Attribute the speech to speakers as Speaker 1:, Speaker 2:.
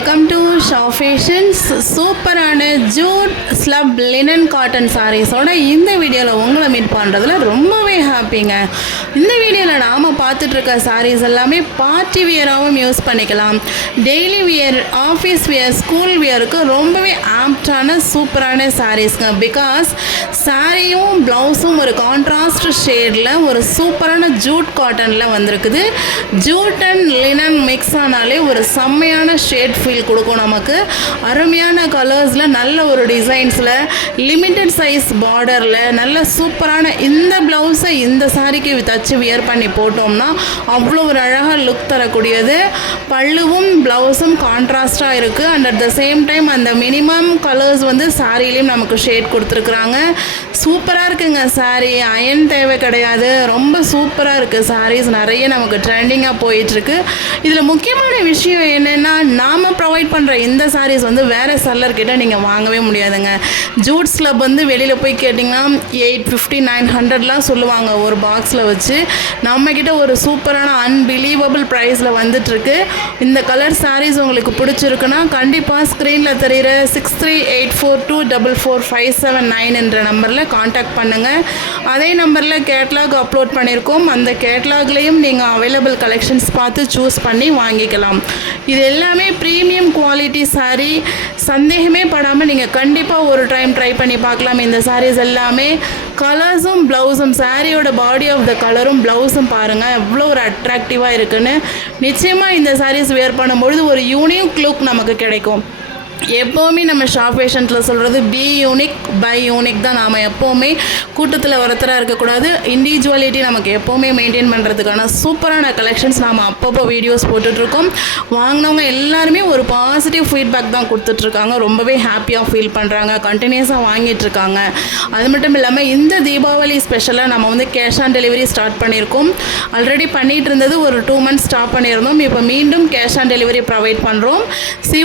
Speaker 1: Welcome to Sha fashions சூப்பரான jute slub linen cotton சாரீஸோட இந்த வீடியோவில் உங்களை மீட் பண்ணுறதுல ரொம்பவே ஹாப்பிங்க இந்த வீடியோவில் நாம் பார்த்துட்ருக்க சாரீஸ் எல்லாமே பார்ட்டி வியராகவும் யூஸ் பண்ணிக்கலாம். Daily wear office wear school வியருக்கு ரொம்பவே ஆப்டான சூப்பரான சாரீஸ்ங்க பிகாஸ் சாரியும் ப்ளவுஸும் ஒரு கான்ட்ராஸ்ட் ஷேடில் ஒரு சூப்பரான ஜூட் காட்டனில் வந்திருக்குது. ஜூட் அண்ட் லினன் மிக்ஸ் ஆனாலே ஒரு செம்மையான ஷேட் ஃபீல் கொடுக்கும் நமக்கு. அருமையான கலர்ஸில் நல்ல ஒரு டிசைன்ஸில் லிமிட்டட் சைஸ் பார்டரில் நல்ல சூப்பரான இந்த ப்ளவுஸை இந்த சாரிக்கு தச்சு வியர் பண்ணி போட்டோம்னா அவ்வளோ ஒரு அழகாக லுக் தரக்கூடியது. பல்லுவும் ப்ளவுஸும் கான்ட்ராஸ்டாக இருக்குது and at the same time அந்த மினிமம் கலர்ஸ் வந்து சாரிலையும் நமக்கு ஷேட் கொடுத்துருக்குறாங்க. சூப்பராக இருக்குங்க சாரீ அயன் தேவை கிடையாது. ரொம்ப சூப்பராக இருக்குது சாரீஸ் நிறைய நமக்கு ட்ரெண்டிங்காக போயிட்டுருக்கு இதில் முக்கியமான விஷயம் என்னென்னா நாம் பண்ணுற இந்த சாரீஸ் வந்து வேறு சல்லர் கிட்டே நீங்கள் வாங்கவே முடியாதுங்க. ஜூட்ஸ் கிளப் வந்து வெளியில் போய் கேட்டிங்கன்னா எயிட் ஃபிஃப்டி நைன் ஹண்ட்ரட்லாம் சொல்லுவாங்க ஒரு பாக்ஸில் வச்சு. நம்மக்கிட்ட ஒரு சூப்பரான அன்பிலீவபிள் ப்ரைஸில் வந்துட்டுருக்கு. இந்த கலர் சாரீஸ் உங்களுக்கு பிடிச்சிருக்குன்னா கண்டிப்பாக ஸ்க்ரீனில் தெரிகிற six three eight four two double four five seven nine என்ற நம்பரில் காண்டாக்ட் பண்ணுங்கள் அதே நம்பரில் கேட்லாக் அப்லோட் பண்ணியிருக்கோம். அந்த கேட்லாக்லேயும் நீங்கள் அவைலபிள் கலெக்ஷன்ஸ் பார்த்து சூஸ் பண்ணி வாங்கிக்கலாம். இது எல்லாமே ப்ரீமியம் குவாலிட்டி சாரீ சந்தேகமே படாமல் நீங்கள் கண்டிப்பாக ஒரு டைம் ட்ரை பண்ணி பார்க்கலாம். இந்த சாரீஸ் எல்லாமே கலர்ஸும் ப்ளவுஸும் சாரியோட பாடி ஆஃப் த கலரும் ப்ளவுஸும் பாருங்கள் எவ்வளோ ஒரு அட்ராக்டிவாக இருக்குன்னு. நிச்சயமாக இந்த சாரீஸ் வேர் பண்ணும்பொழுது ஒரு யூனிக் லுக் நமக்கு கிடைக்கும். எப்போவுமே நம்ம ஷாப் பேஷண்ட்டில் சொல்கிறது பி யூனிக் பை யூனிக் தான். நாம் எப்போவுமே கூட்டத்தில் ஒருத்தராக இருக்கக்கூடாது. இண்டிவிஜுவாலிட்டி நமக்கு எப்போவுமே மெயின்டைன் பண்ணுறதுக்கான சூப்பரான கலெக்ஷன்ஸ் நாம் அப்பப்போ வீடியோஸ் போட்டுட்ருக்கோம். வாங்கினவங்க எல்லாருமே ஒரு பாசிட்டிவ் ஃபீட்பேக் தான் கொடுத்துட்ருக்காங்க. ரொம்பவே ஹாப்பியாக ஃபீல் பண்ணுறாங்க கண்டினியூஸாக வாங்கிட்டுருக்காங்க அது மட்டும் இல்லாமல் இந்த தீபாவளி ஸ்பெஷலாக நம்ம வந்து கேஷ் ஆன் டெலிவரி ஸ்டார்ட் பண்ணியிருக்கோம். ஆல்ரெடி பண்ணிகிட்டு இருந்தது ஒரு டூ மந்த்ஸ் ஸ்டாப் பண்ணியிருந்தோம். இப்போ மீண்டும் கேஷ் ஆன் டெலிவரி ப்ரொவைட் பண்ணுறோம் சி